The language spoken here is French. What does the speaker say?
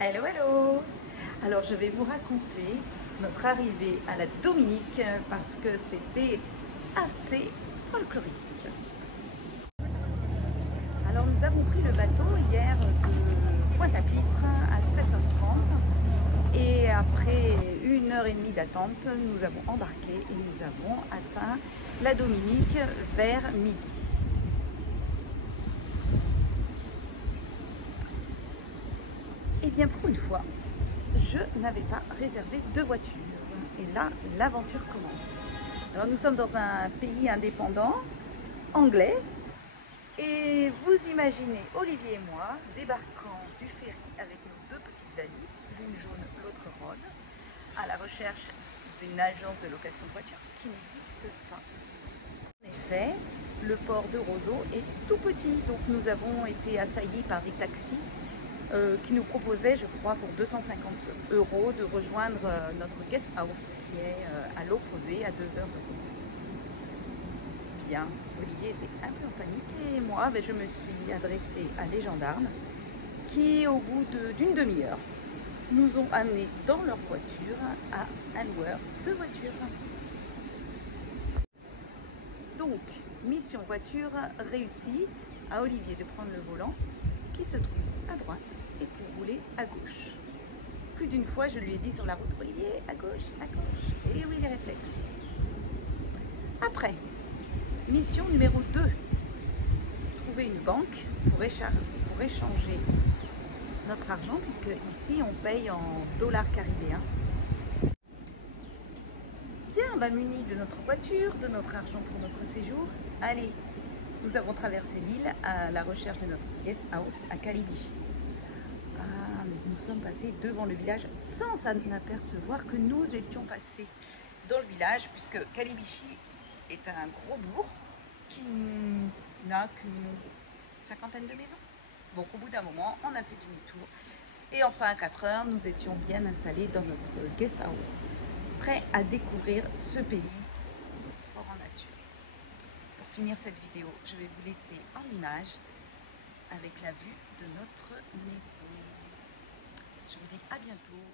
Hello, hello! Alors, je vais vous raconter notre arrivée à la Dominique parce que c'était assez folklorique. Alors, nous avons pris le bateau hier de Pointe-à-Pitre à 7h30 et après 1h30 d'attente, nous avons embarqué et nous avons atteint la Dominique vers midi. Et bien, pour une fois, je n'avais pas réservé de voiture. Et là, l'aventure commence. Alors nous sommes dans un pays indépendant, anglais, et vous imaginez Olivier et moi débarquant du ferry avec nos deux petites valises, l'une jaune, l'autre rose, à la recherche d'une agence de location de voiture qui n'existe pas. En effet, le port de Roseau est tout petit, donc nous avons été assaillis par des taxis qui nous proposait, je crois, pour 250 € de rejoindre notre guest house qui est à l'opposé, à 2 heures de route. Bien, Olivier était un peu en panique et moi, je me suis adressée à des gendarmes qui, au bout d'une demi-heure, nous ont amenés dans leur voiture à un loueur de voiture. Donc, mission voiture réussie, à Olivier de prendre le volant qui se trouve à droite et pour rouler à gauche. Plus d'une fois, je lui ai dit sur la route, Olivier, à gauche, à gauche. Et oui, les réflexes. Après, mission numéro 2, trouver une banque pour échanger notre argent, puisque ici, on paye en dollars caribéens. Bien, muni de notre voiture, de notre argent pour notre séjour, allez, nous avons traversé l'île à la recherche de notre guest house à Kalibichi. Ah, mais nous sommes passés devant le village sans s'en apercevoir que nous étions passés dans le village, puisque Kalibichi est un gros bourg qui n'a qu'une cinquantaine de maisons. Donc au bout d'un moment, on a fait demi-tour. Et enfin, à 4 heures, nous étions bien installés dans notre guest house, prêts à découvrir ce pays fort en nature. Pour finir cette vidéo, je vais vous laisser en image avec la vue de notre maison. Je vous dis à bientôt.